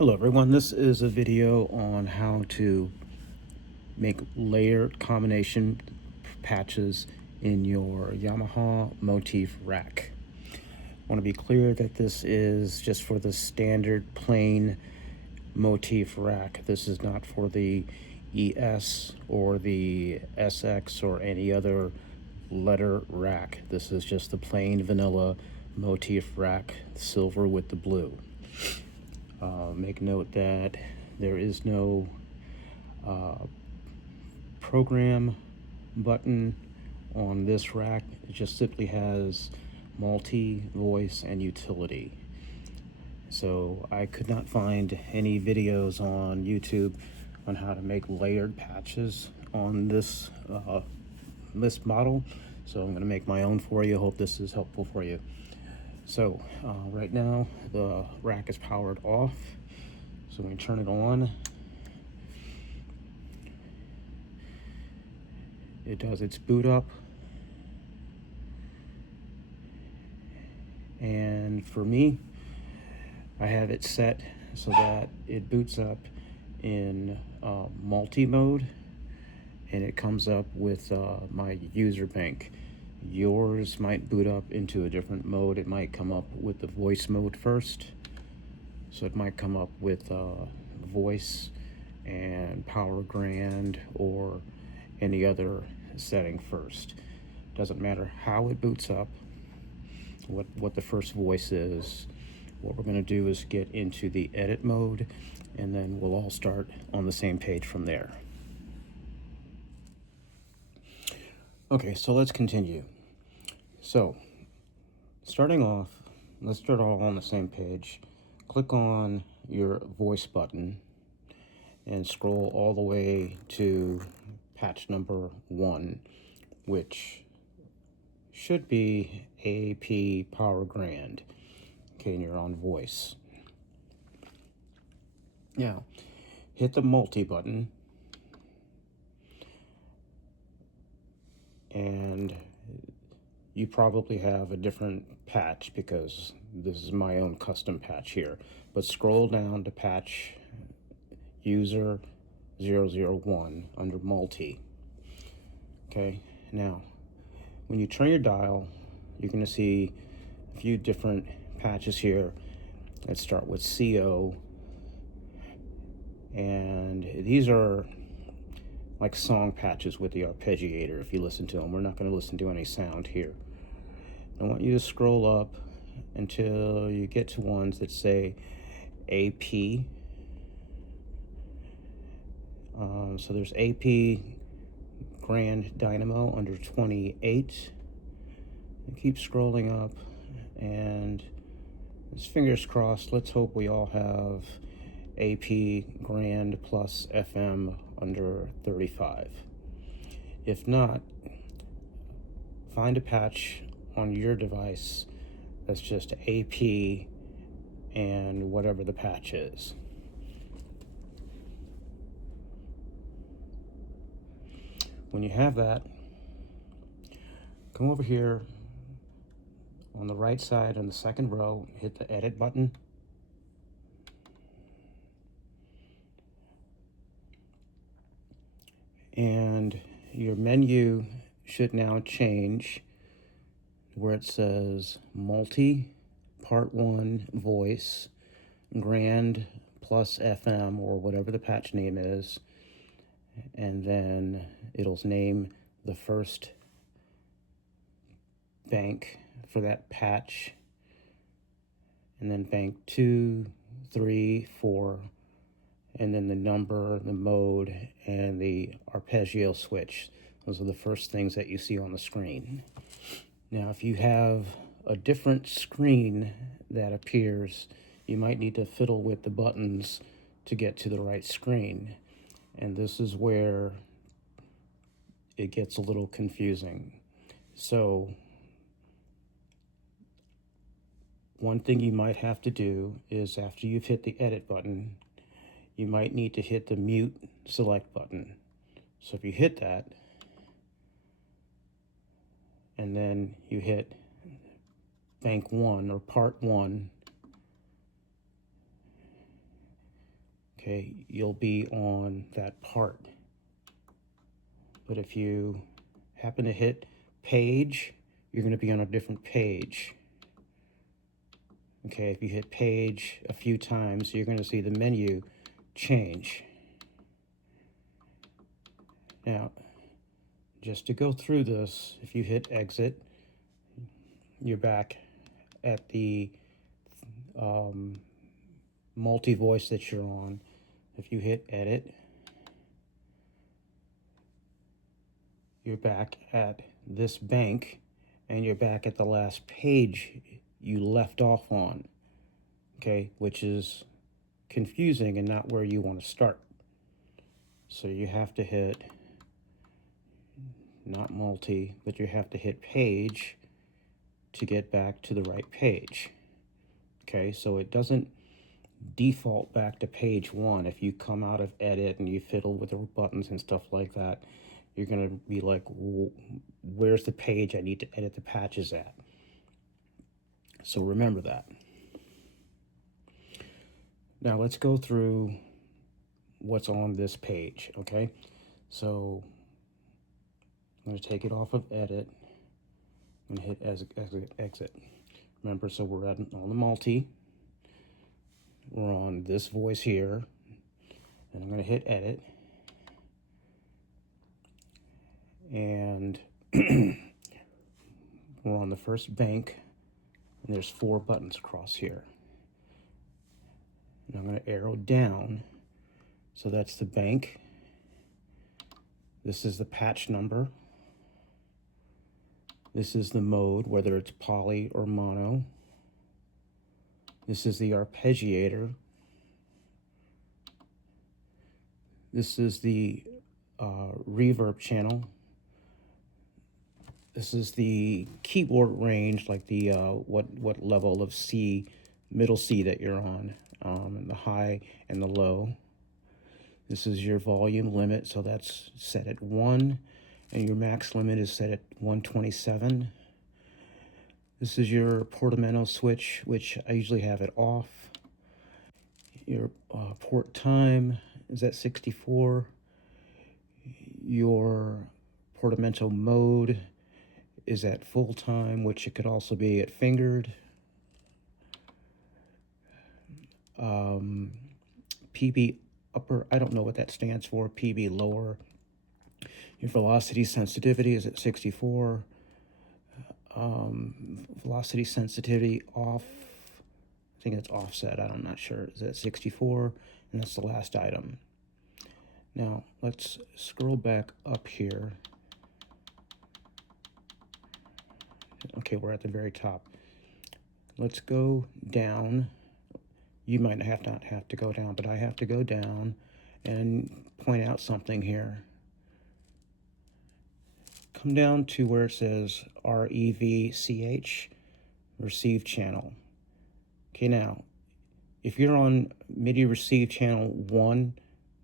Hello everyone, this is a video on how to make layered combination patches in your Yamaha Motif Rack. I want to be clear that this is just for the standard plain Motif Rack. This is not for the ES or the SX or any other letter rack. This is just the plain vanilla Motif Rack, silver with the blue. Make note that there is no program button on this rack. It just simply has multi, voice, and utility. So I could not find any videos on YouTube on how to make layered patches on this model. So I'm going to make my own for you. Hope this is helpful for you. So right now the rack is powered off. So when you turn it on, it does its boot up. And for me, I have it set so that it boots up in multi-mode, and it comes up with my user bank. Yours might boot up into a different mode. It might come up with the voice mode first. So it might come up with voice and power grand or any other setting first. Doesn't matter how it boots up, what the first voice is. What we're going to do is get into the edit mode, and then we'll all start on the same page from there. Okay, so let's continue. So starting off, let's start all on the same page. Click on your voice button and scroll all the way to patch number 1, which should be AP Power Grand. Okay, and you're on voice. Now, hit the multi button, and you probably have a different patch because this is my own custom patch here. But scroll down to patch user 001 under multi. Okay, now when you turn your dial, you're going to see a few different patches here. Let's start with CO, and these are like song patches with the arpeggiator. If you listen to them, we're not going to listen to any sound here. I want you to scroll up until you get to ones that say AP. So there's AP Grand Dynamo under 28. And keep scrolling up, and just fingers crossed, let's hope we all have AP Grand plus FM under 35. If not, find a patch on your device that's just AP and whatever the patch is. When you have that, come over here on the right side on the second row, hit the edit button. And your menu should now change where it says multi, part 1, voice, grand plus FM, or whatever the patch name is. And then it'll name the first bank for that patch, and then bank 2, 3, 4, and then the number, the mode, and the arpeggio switch. Those are the first things that you see on the screen. Now, if you have a different screen that appears, you might need to fiddle with the buttons to get to the right screen. And this is where it gets a little confusing. So one thing you might have to do is, after you've hit the edit button, you might need to hit the mute select button. So if you hit that, and then you hit bank 1 or part 1, okay, you'll be on that part. But if you happen to hit page, you're going to be on a different page. Okay, if you hit page a few times, you're going to see the menu change. Now, just to go through this, if you hit exit, you're back at the multi-voice that you're on. If you hit edit, you're back at this bank, and you're back at the last page you left off on, okay, which is confusing and not where you want to start. So you have to hit, not multi, but you have to hit page to get back to the right page. Okay, so it doesn't default back to page one. If you come out of edit and you fiddle with the buttons and stuff like that, you're going to be like, where's the page I need to edit the patches at? So remember that. Now let's go through what's on this page, okay? So I'm going to take it off of edit and hit exit. Remember, so we're on the multi. We're on this voice here, and I'm going to hit edit. And we're on the first bank, and there's 4 buttons across here. And I'm going to arrow down, so that's the bank. This is the patch number. This is the mode, whether it's poly or mono. This is the arpeggiator. This is the reverb channel. This is the keyboard range, like the what level of C, middle C that you're on, and the high and the low. This is your volume limit, so that's set at 1, and your max limit is set at 127. This is your portamento switch, which I usually have it off. Your port time is at 64. Your portamento mode is at full time, which it could also be at fingered. PB upper, I don't know what that stands for. PB lower. Your velocity sensitivity is at 64. Velocity sensitivity off, I think it's offset, I'm not sure, is at 64, and that's the last item. Now let's scroll back up here. Okay, we're at the very top. Let's go down. You might not have to go down, but I have to go down and point out something here. Come down to where it says REVCH, receive channel. Okay, now, if you're on MIDI receive channel 1,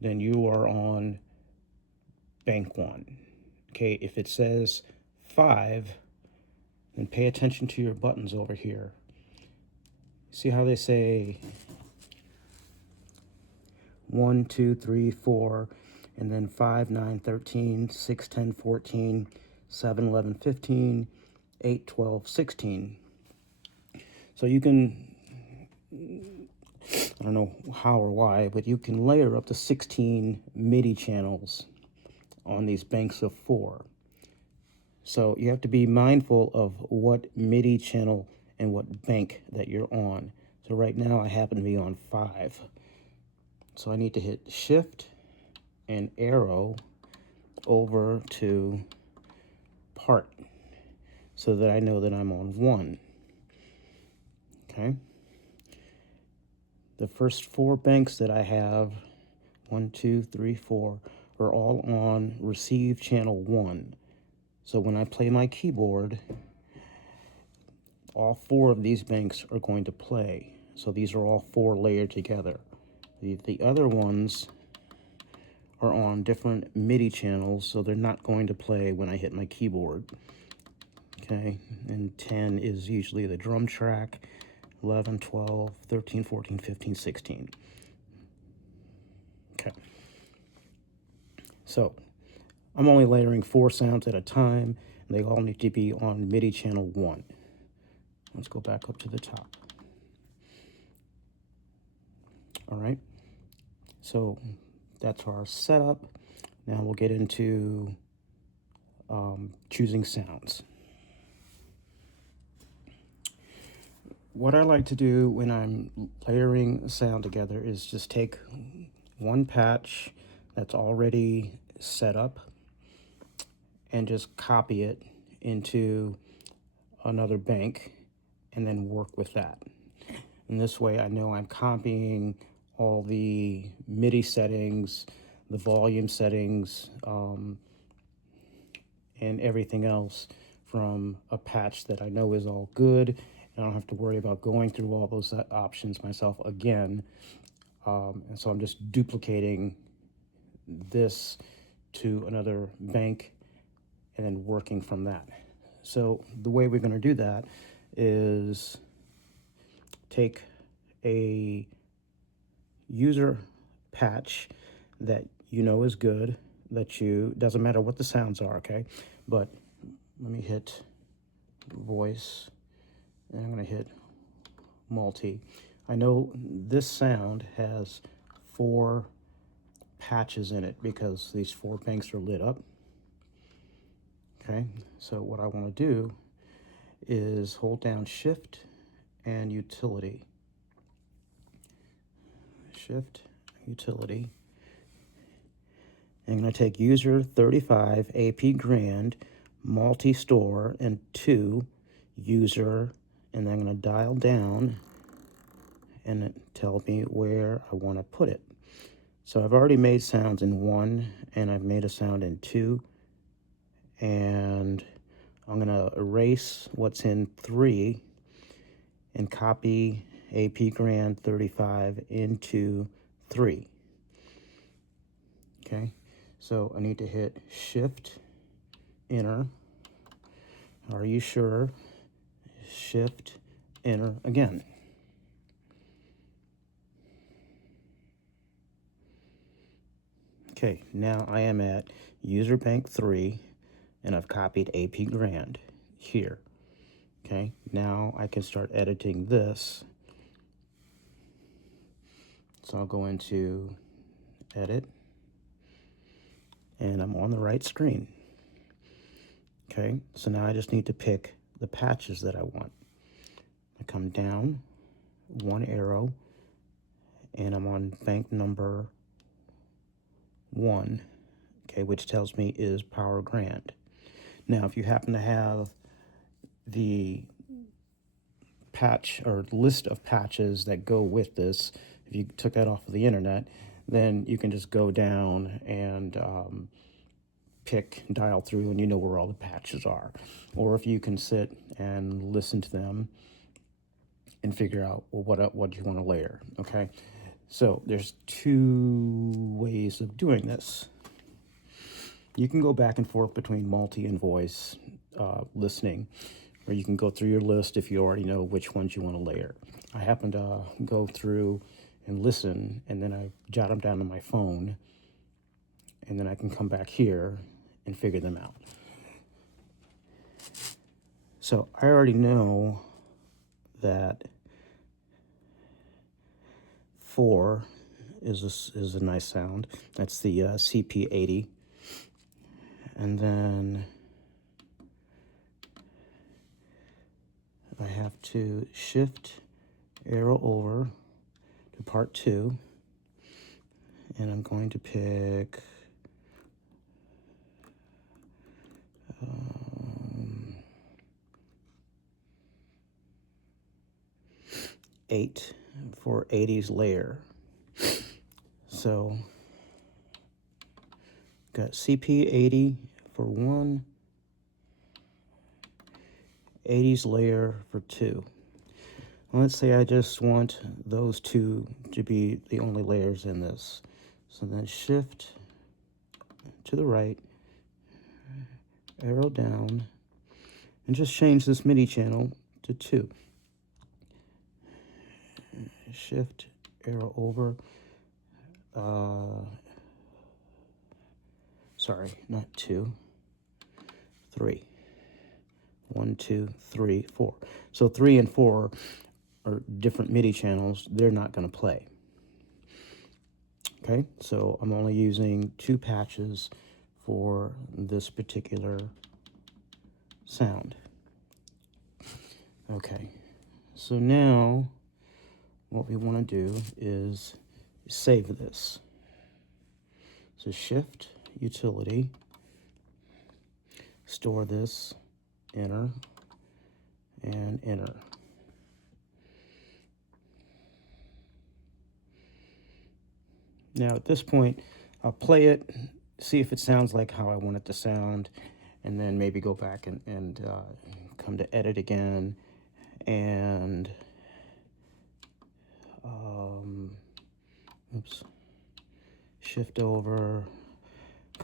then you are on bank 1. Okay, if it says 5, then pay attention to your buttons over here. See how they say 1, 2, 3, 4, and then 5, 9, 13, 6, 10, 14, 7, 11, 15, 8, 12, 16. So you can, I don't know how or why, but you can layer up to 16 MIDI channels on these banks of 4. So you have to be mindful of what MIDI channel and what bank that you're on. So right now I happen to be on 5. So I need to hit shift and arrow over to part so that I know that I'm on 1. Okay. The first 4 banks that I have, 1, 2, 3, 4, are all on receive channel 1. So when I play my keyboard, all 4 of these banks are going to play. So these are all 4 layered together. The other ones are on different MIDI channels, so they're not going to play when I hit my keyboard. Okay, and 10 is usually the drum track, 11, 12, 13, 14, 15, 16. Okay. So I'm only layering 4 sounds at a time, and they all need to be on MIDI channel 1. Let's go back up to the top. All right. So that's our setup. Now we'll get into choosing sounds. What I like to do when I'm layering a sound together is just take one patch that's already set up and just copy it into another bank and then work with that. And this way I know I'm copying all the MIDI settings, the volume settings, and everything else from a patch that I know is all good. And I don't have to worry about going through all those options myself again. And so I'm just duplicating this to another bank and then working from that. So the way we're going to do that is take a user patch that you know is good, doesn't matter what the sounds are, okay? But let me hit voice, and I'm going to hit multi. I know this sound has 4 patches in it because these 4 banks are lit up. Okay, so what I want to do is hold down Shift and Utility. Shift, Utility. I'm going to take User 35 AP Grand, Multi-Store, and 2 User, and I'm going to dial down and it tells me where I want to put it. So I've already made sounds in 1, and I've made a sound in 2, and I'm going to erase what's in 3 and copy AP Grand 35 into 3. Okay, so I need to hit Shift, Enter. Are you sure? Shift, Enter again. Okay, now I am at User Bank 3, and I've copied AP Grand here. Okay, now I can start editing this. So I'll go into Edit, and I'm on the right screen. Okay, so now I just need to pick the patches that I want. I come down 1 arrow, and I'm on bank number 1, okay, which tells me is Power Grand. Now, if you happen to have the patch or list of patches that go with this, if you took that off of the internet, then you can just go down and dial through, and you know where all the patches are. Or if you can sit and listen to them and figure out, well, what do you want to layer, okay? So there's 2 ways of doing this. You can go back and forth between multi and voice listening, or you can go through your list if you already know which ones you want to layer. I happen to go through and listen, and then I jot them down on my phone, and then I can come back here and figure them out. So I already know that 4 is a nice sound. That's the CP80. And then I have to shift arrow over to part 2, and I'm going to pick 8 for 80s layer. So got CP80 for 1, 80s layer for 2. Let's say I just want those 2 to be the only layers in this. So then shift to the right, arrow down, and just change this MIDI channel to 2. Shift, arrow over. sorry, not 2, 3. 1, 2, 3, 4. So 3 and 4 are different MIDI channels. They're not going to play. Okay, so I'm only using 2 patches for this particular sound. Okay, so now what we want to do is save this. So Shift, Utility, store this, Enter, and Enter. Now at this point, I'll play it, see if it sounds like how I want it to sound, and then maybe go back and come to edit again, and shift over,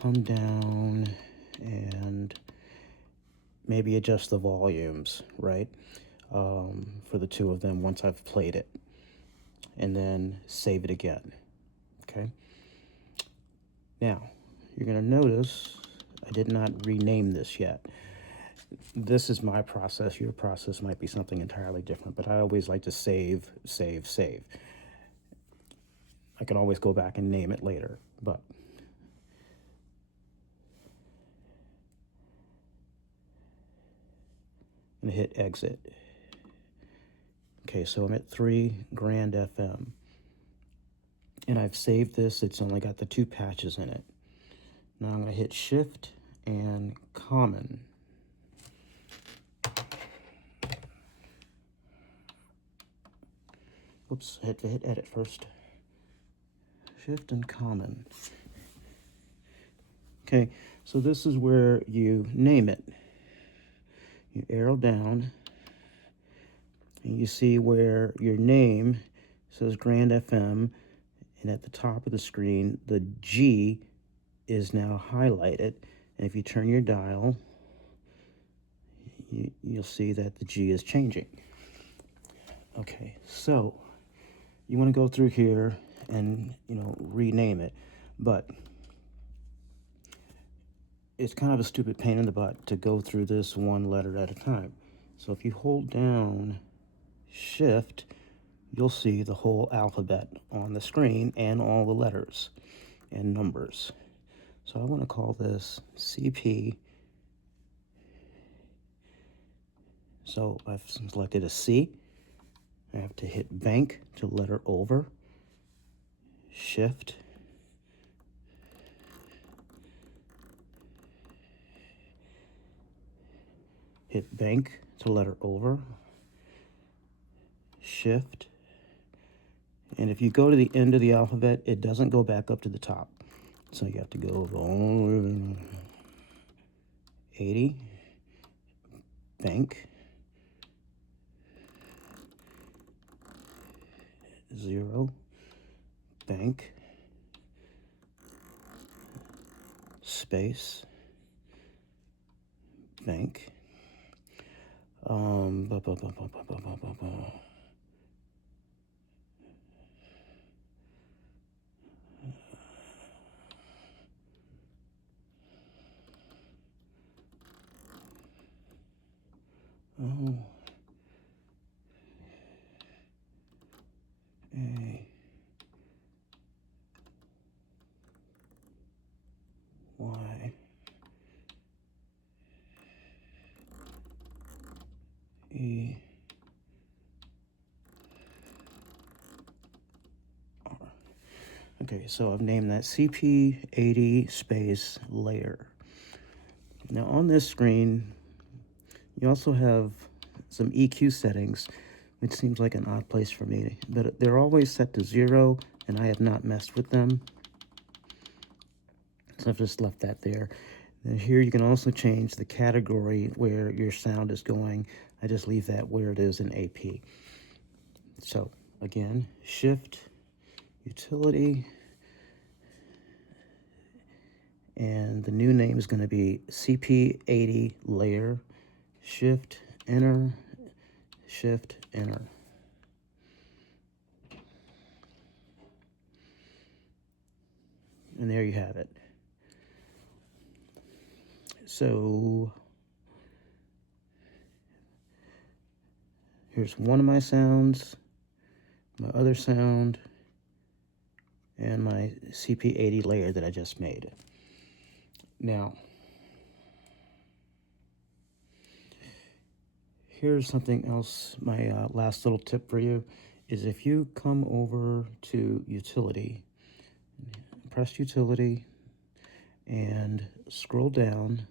come down, and maybe adjust the volumes, right, for the 2 of them once I've played it, and then save it again. Okay. Now, you're going to notice I did not rename this yet. This is my process. Your process might be something entirely different, but I always like to save, save, save. I can always go back and name it later, but I'm going to hit exit. Okay, so I'm at 3 grand FM. And I've saved this. It's only got the 2 patches in it. Now I'm going to hit Shift and Common. Whoops, I had to hit Edit first. Shift and Common. Okay, so this is where you name it. You arrow down, and you see where your name says Grand FM, and at the top of the screen, the G is now highlighted. And if you turn your dial, you'll see that the G is changing. Okay, so you want to go through here and, rename it, but it's kind of a stupid pain in the butt to go through this one letter at a time. So if you hold down Shift, you'll see the whole alphabet on the screen and all the letters and numbers. So I want to call this CP. So I've selected a C. I have to hit bank to letter over, Shift, hit bank to letter over, Shift, and if you go to the end of the alphabet, it doesn't go back up to the top. So you have to go all 80, bank, 0, bank, space, bank, A, Y, E, R. Okay, so I've named that CP80 space layer. Now on this screen, you also have some EQ settings, which seems like an odd place for me, but they're always set to 0, and I have not messed with them. So I've just left that there. And here you can also change the category where your sound is going. I just leave that where it is in AP. So again, Shift, Utility, and the new name is going to be CP80 layer, Shift, Enter, Shift, Enter. And there you have it. So here's one of my sounds, my other sound, and my CP80 layer that I just made. Now, here's something else. My last little tip for you is if you come over to Utility, press Utility, and scroll down,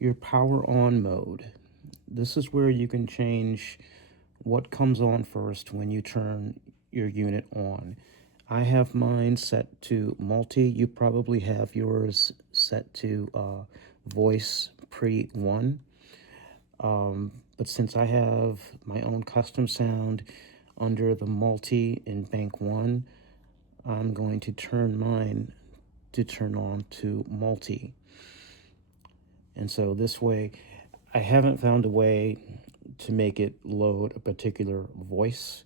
your power on mode. This is where you can change what comes on first when you turn your unit on. I have mine set to multi. You probably have yours set to voice pre 1. But since I have my own custom sound under the multi in bank 1, I'm going to turn mine to turn on to multi. And so this way, I haven't found a way to make it load a particular voice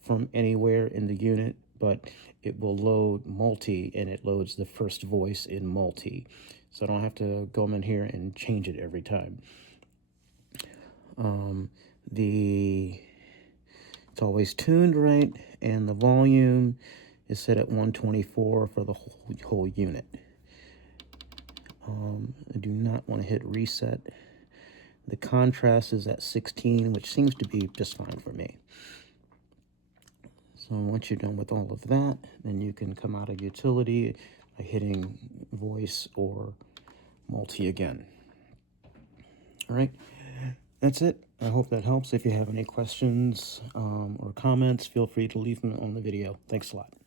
from anywhere in the unit, but it will load multi, and it loads the first voice in multi. So I don't have to go in here and change it every time. It's always tuned right, and the volume is set at 124 for the whole unit. I do not want to hit reset. The contrast is at 16, which seems to be just fine for me. So once you're done with all of that, then you can come out of Utility by hitting voice or multi again. All right, that's it. I hope that helps. If you have any questions or comments, feel free to leave them on the video. Thanks a lot.